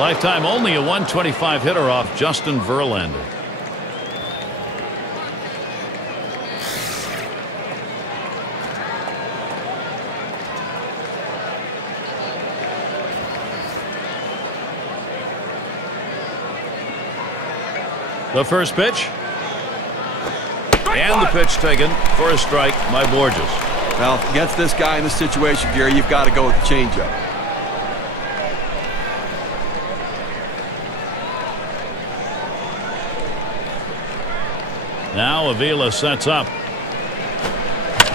Lifetime only a 125 hitter off Justin Verlander. The first pitch. And the pitch taken for a strike by Borges. Well, against this guy in this situation, Gary, you've got to go with the changeup. Now Avila sets up.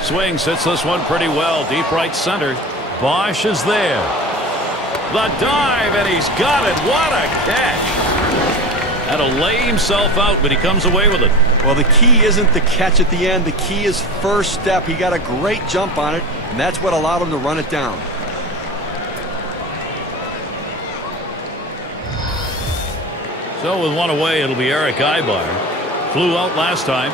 Swings, hits this one pretty well. Deep right center. Bosch is there. The dive, and he's got it. What a catch. Had to lay himself out, but he comes away with it. Well, the key isn't the catch at the end. The key is first step. He got a great jump on it, and that's what allowed him to run it down. So with one away, it'll be Eric Ibar. Flew out last time.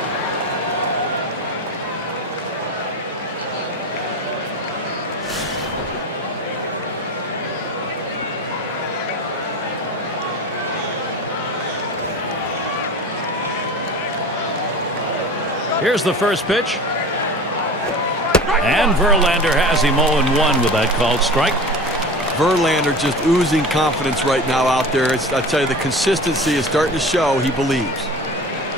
Here's the first pitch. And Verlander has him 0-1 with that called strike. Verlander just oozing confidence right now out there. I tell you, the consistency is starting to show. He believes.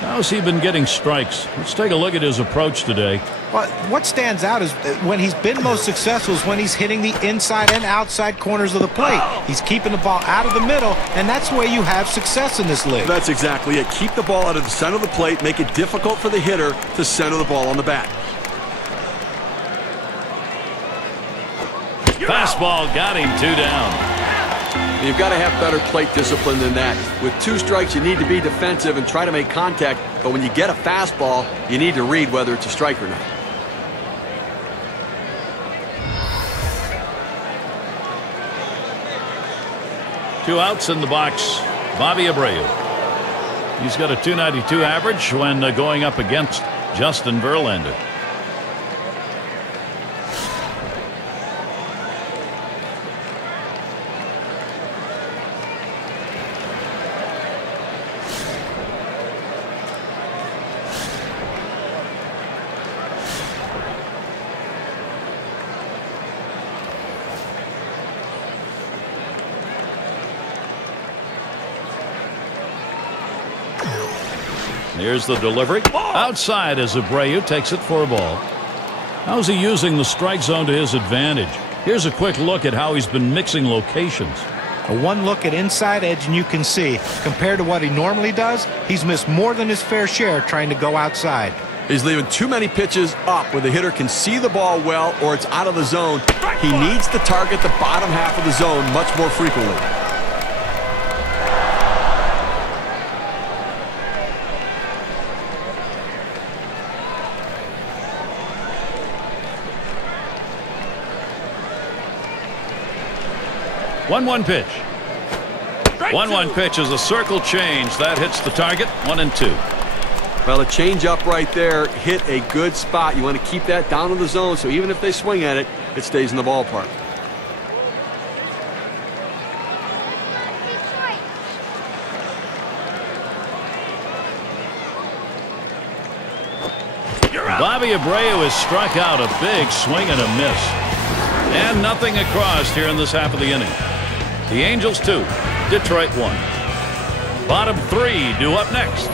How's he been getting strikes? Let's take a look at his approach today. Well, what stands out is when he's been most successful is when he's hitting the inside and outside corners of the plate. He's keeping the ball out of the middle, and that's where you have success in this league. That's exactly it. Keep the ball out of the center of the plate, make it difficult for the hitter to center the ball on the bat. Fastball got him 2 down. You've got to have better plate discipline than that. With 2 strikes, you need to be defensive and try to make contact, but when you get a fastball, you need to read whether it's a strike or not. Two outs in the box. Bobby Abreu. He's got a .292 average when going up against Justin Verlander. Here's the delivery. Outside as Abreu takes it for a ball. How's he using the strike zone to his advantage? Here's a quick look at how he's been mixing locations. One look at inside edge and you can see, compared to what he normally does, he's missed more than his fair share trying to go outside. He's leaving too many pitches up where the hitter can see the ball well or it's out of the zone. He needs to target the bottom half of the zone much more frequently. One pitch. 1-1 pitch is a circle change that hits the target. 1-2. Well, the change up right there hit a good spot. You want to keep that down in the zone so even if they swing at it, it stays in the ballpark. Bobby Abreu has struck out a big swing and a miss. And nothing across here in this half of the inning. The Angels 2, Detroit 1. Bottom 3 due up next.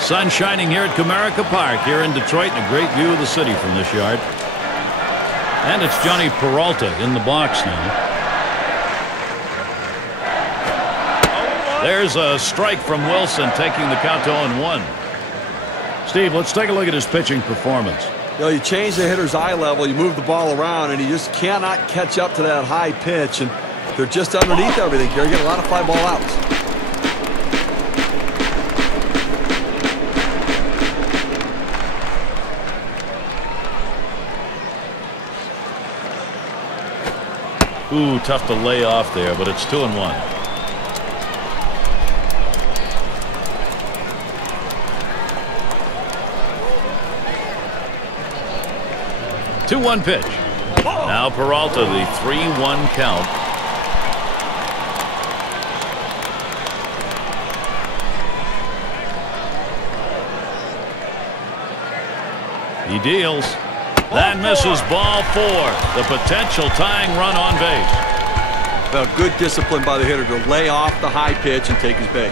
Sun shining here at Comerica Park here in Detroit, and a great view of the city from this yard. And it's Johnny Peralta in the box now. There's a strike from Wilson, taking the count to 0-1. Steve, let's take a look at his pitching performance. You know, you change the hitter's eye level, you move the ball around, and he just cannot catch up to that high pitch. And they're just underneath everything here. You get a lot of fly ball outs. Ooh, tough to lay off there, but it's 2-1. 2-1 pitch. Now Peralta, the 3-1 count. He deals. That misses ball 4. The potential tying run on base. Well, good discipline by the hitter to lay off the high pitch and take his base.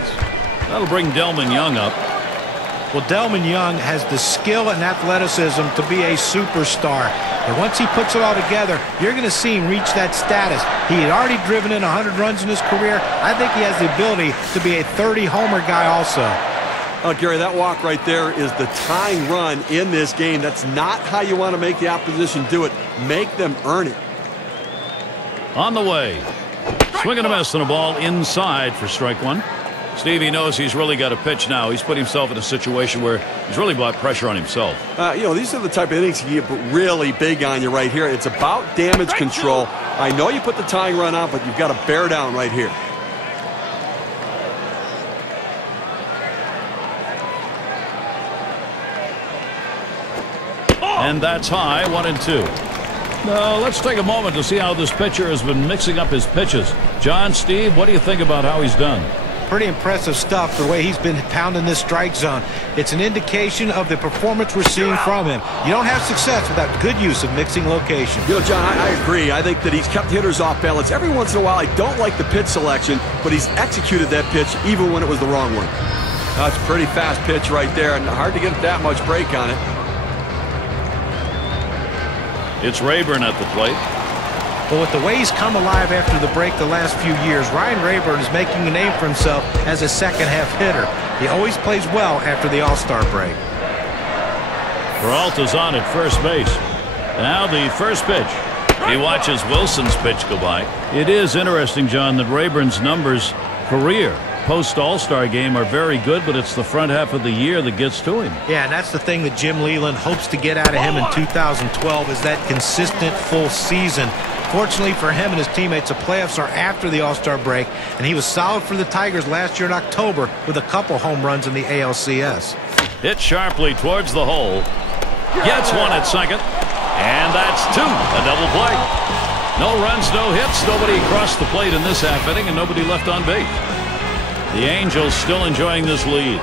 That'll bring Delman Young up. Well, Delman Young has the skill and athleticism to be a superstar. And once he puts it all together, you're going to see him reach that status. He had already driven in 100 runs in his career. I think he has the ability to be a 30-homer guy also. Gary, that walk right there is the tying run in this game. That's not how you want to make the opposition do it. Make them earn it. On the way. Swing and a miss and a ball inside for strike 1. Stevie knows he's really got to pitch now. He's put himself in a situation where he's really brought pressure on himself. These are the type of innings you get really big on you right here. It's about damage control. I know you put the tying run on, but you've got to bear down right here. And that's high, 1-2. Now, let's take a moment to see how this pitcher has been mixing up his pitches. John, Steve, what do you think about how he's done? Pretty impressive stuff, the way he's been pounding this strike zone. It's an indication of the performance we're seeing from him. You don't have success without good use of mixing locations. John, I agree. I think that he's kept hitters off balance. Every once in a while, I don't like the pitch selection, but he's executed that pitch even when it was the wrong one. That's a pretty fast pitch right there, and hard to get that much break on it. It's Rayburn at the plate. But with the way he's come alive after the break the last few years, Ryan Rayburn is making a name for himself as a second-half hitter. He always plays well after the All-Star break. Peralta's on at first base. Now the first pitch. He watches Wilson's pitch go by. It is interesting, John, that Rayburn's numbers career post-All-Star game are very good, but it's the front half of the year that gets to him. Yeah, and that's the thing that Jim Leyland hopes to get out of him in 2012 is that consistent full season. Fortunately for him and his teammates, the playoffs are after the All-Star break, and he was solid for the Tigers last year in October with a couple home runs in the ALCS. Hit sharply towards the hole. Gets one at second, and that's 2. A double play. No runs, no hits. Nobody crossed the plate in this half inning, and nobody left on base. The Angels still enjoying this lead.